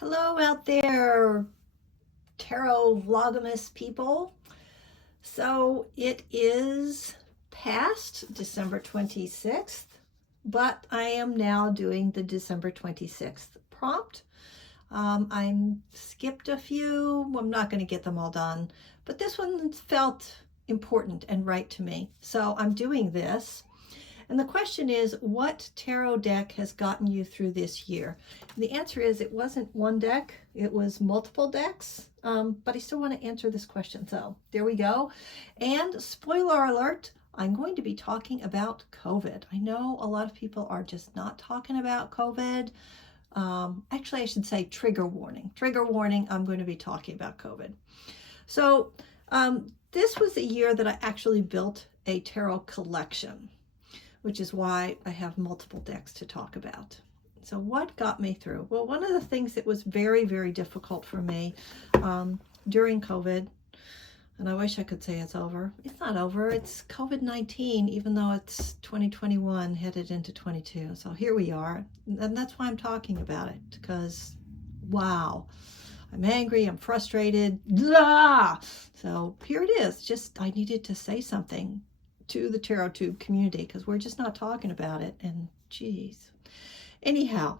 Hello out there, tarot vlogmas people. So it is past December 26th, but I am now doing the December 26th prompt. I'm skipped a few. I'm not going to get them all done, but this one felt important and right to me. So I'm doing this. And the question is, what tarot deck has gotten you through this year? And the answer is, it wasn't one deck, it was multiple decks. But I still want to answer this question. So there we go. And spoiler alert, I'm going to be talking about COVID. I know a lot of people are just not talking about COVID. Actually, I should say trigger warning. Trigger warning, I'm going to be talking about COVID. So this was a year that I actually built a tarot collection, which is why I have multiple decks to talk about. So what got me through? Well, one of the things that was very, very difficult for me during COVID, and I wish I could say it's over. It's not over. It's COVID-19, even though it's 2021 headed into 22. So here we are. And that's why I'm talking about it, because wow, I'm angry, I'm frustrated. Blah! So here it is. Just, I needed to say something to the Tarot Tube community because we're just not talking about it, and geez. Anyhow,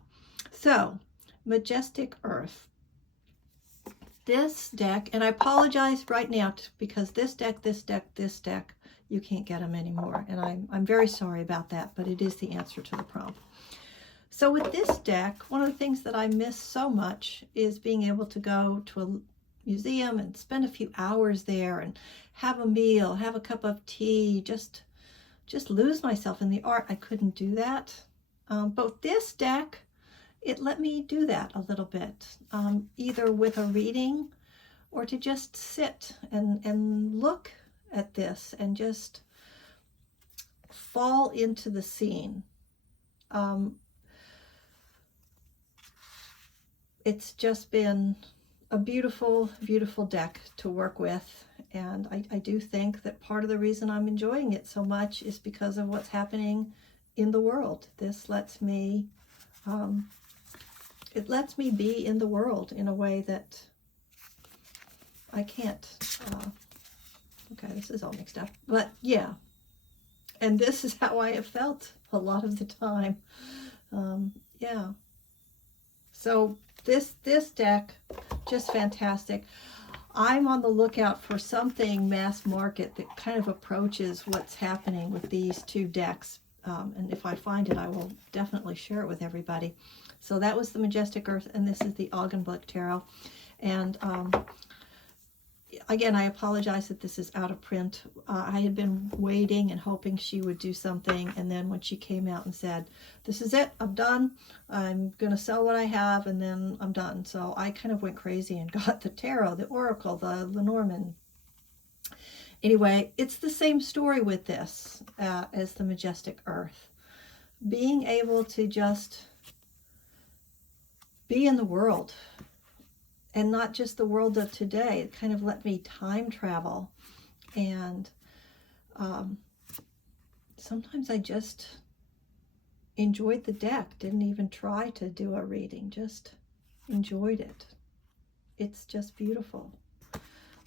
so Majestic Earth. This deck, and I apologize right now because this deck, you can't get them anymore, and I'm very sorry about that, but it is the answer to the prompt. So with this deck, one of the things that I miss so much is being able to go to a museum and spend a few hours there and have a meal, have a cup of tea, just lose myself in the art. I couldn't do that. But this deck, it let me do that a little bit, either with a reading or to just sit and look at this and just fall into the scene. It's just been a beautiful, beautiful deck to work with. And I do think that part of the reason I'm enjoying it so much is because of what's happening in the world. This lets me, it lets me be in the world in a way that I can't. Okay, this is all mixed up. But yeah, and this is how I have felt a lot of the time. Yeah. So this deck, just fantastic. I'm on the lookout for something mass market that kind of approaches what's happening with these two decks. And if I find it, I will definitely share it with everybody. So that was the Majestic Earth, and this is the Ogan Tarot. And again, I apologize that this is out of print. I had been waiting and hoping she would do something, and then when she came out and said, this is it, I'm done, I'm going to sell what I have, and then I'm done. So I kind of went crazy and got the tarot, the oracle, the Lenormand. Anyway, it's the same story with this as the Majestic Earth. Being able to just be in the world, and not just the world of today. It kind of let me time travel. And sometimes I just enjoyed the deck, didn't even try to do a reading, just enjoyed it. It's just beautiful.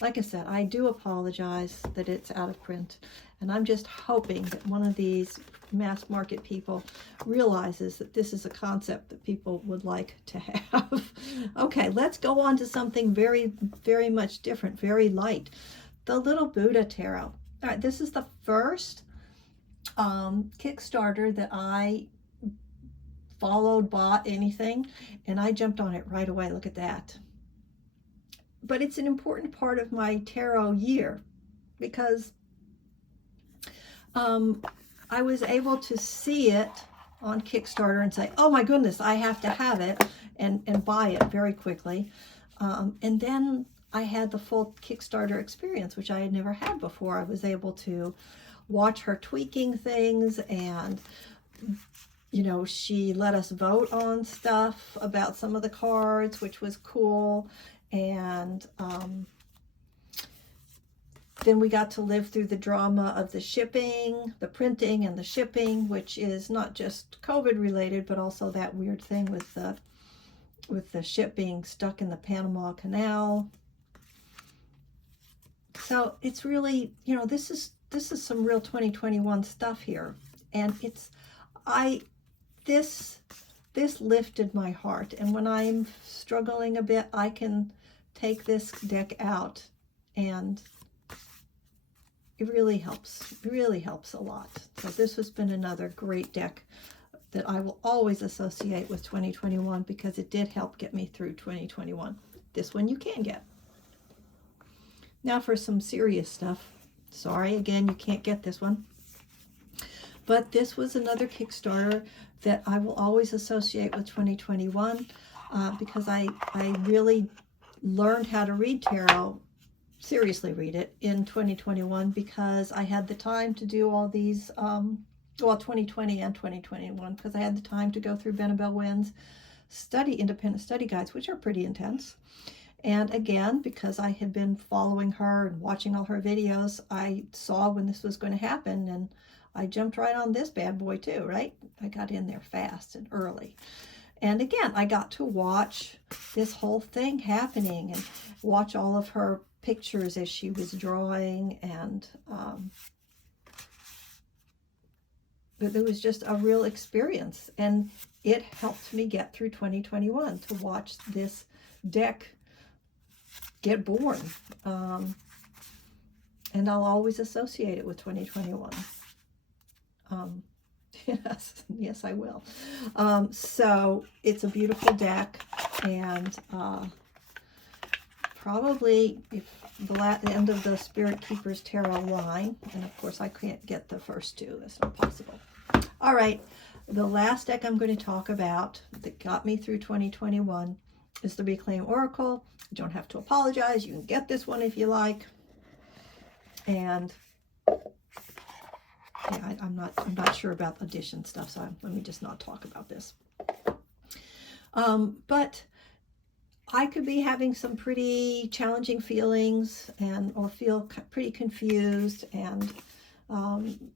Like I said, I do apologize that it's out of print, and I'm just hoping that one of these mass market people realizes that this is a concept that people would like to have. Okay, let's go on to something very, very much different, very light. The Little Buddha Tarot. All right, this is the first Kickstarter that I followed, bought, anything, and I jumped on it right away. Look at that. But it's an important part of my tarot year because I was able to see it on Kickstarter and say, oh my goodness, I have to have it, and buy it very quickly. And then I had the full Kickstarter experience, which I had never had before. I was able to watch her tweaking things, and you know, she let us vote on stuff about some of the cards, which was cool. And then we got to live through the drama of the shipping, the printing and the shipping, which is not just COVID related, but also that weird thing with the with the ship being stuck in the Panama Canal. So it's really, you know, this is some real 2021 stuff here. And this lifted my heart. And when I'm struggling a bit, I can take this deck out, and it really helps. It really helps a lot. So this has been another great deck that I will always associate with 2021 because it did help get me through 2021. This one you can get. Now for some serious stuff. Sorry, again, you can't get this one. But this was another Kickstarter that I will always associate with 2021 because I really learned how to read tarot, seriously read it, in 2021 because I had the time to do all these, well, 2020 and 2021, because I had the time to go through Benabel Wynn's independent study guides, which are pretty intense. And again, because I had been following her and watching all her videos, I saw when this was going to happen, and I jumped right on this bad boy too, right? I got in there fast and early. And again, I got to watch this whole thing happening and watch all of her pictures as she was drawing. And but it was just a real experience. And it helped me get through 2021 to watch this deck get born. And I'll always associate it with 2021. Yes, I will. So it's a beautiful deck, and probably if the end of the Spirit Keepers Tarot line, and of course I can't get the first two, that's not possible. All right, the last deck I'm going to talk about that got me through 2021 is the Reclaim Oracle. You don't have to apologize. You can get this one if you like. And yeah, I'm not sure about edition stuff, so let me just not talk about this. But I could be having some pretty challenging feelings or feel pretty confused, and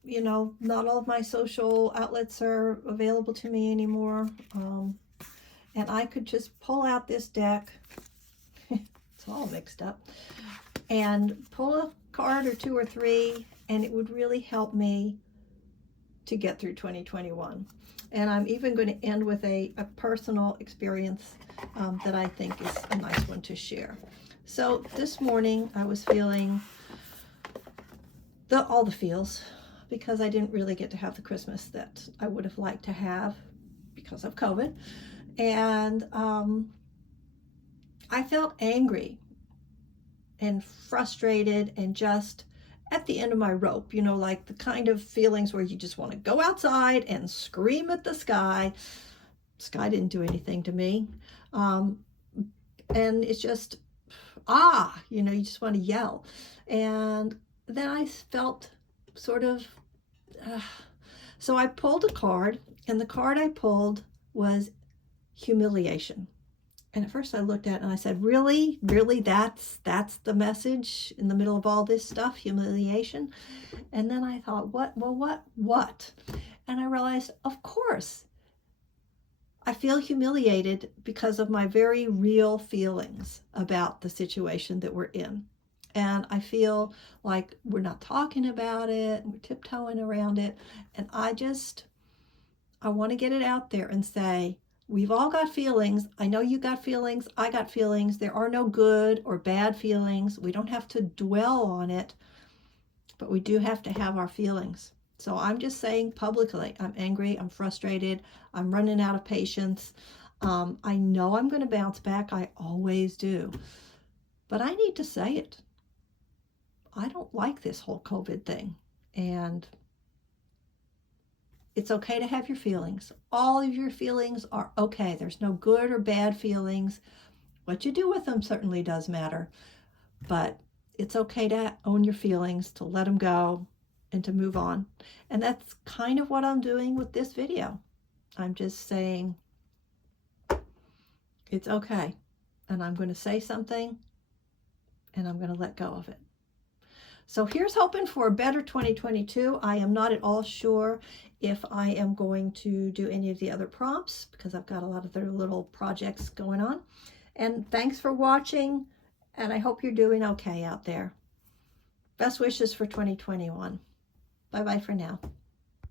you know, not all of my social outlets are available to me anymore. And I could just pull out this deck. It's all mixed up. And pull a card or two or three, and it would really help me to get through 2021. And I'm even going to end with a personal experience that I think is a nice one to share. So this morning I was feeling all the feels, because I didn't really get to have the Christmas that I would have liked to have because of COVID. And I felt angry and frustrated and just at the end of my rope, you know, like the kind of feelings where you just want to go outside and scream at the sky. Sky didn't do anything to me. And it's just, you know, you just want to yell. And then I felt sort of, so I pulled a card, and the card I pulled was humiliation. And at first I looked at it and I said, really, that's the message in the middle of all this stuff, humiliation? And then I thought, what? And I realized, of course, I feel humiliated because of my very real feelings about the situation that we're in. And I feel like we're not talking about it, and we're tiptoeing around it. And I want to get it out there and say, we've all got feelings. I know you got feelings. I got feelings. There are no good or bad feelings. We don't have to dwell on it, but we do have to have our feelings. So I'm just saying publicly, I'm angry. I'm frustrated. I'm running out of patience. I know I'm going to bounce back. I always do. But I need to say it. I don't like this whole COVID thing. And it's okay to have your feelings. All of your feelings are okay. There's no good or bad feelings. What you do with them certainly does matter. But it's okay to own your feelings, to let them go, and to move on. And that's kind of what I'm doing with this video. I'm just saying it's okay. And I'm going to say something, and I'm going to let go of it. So here's hoping for a better 2022. I am not at all sure if I am going to do any of the other prompts because I've got a lot of other little projects going on. And thanks for watching, and I hope you're doing okay out there. Best wishes for 2021. Bye-bye for now.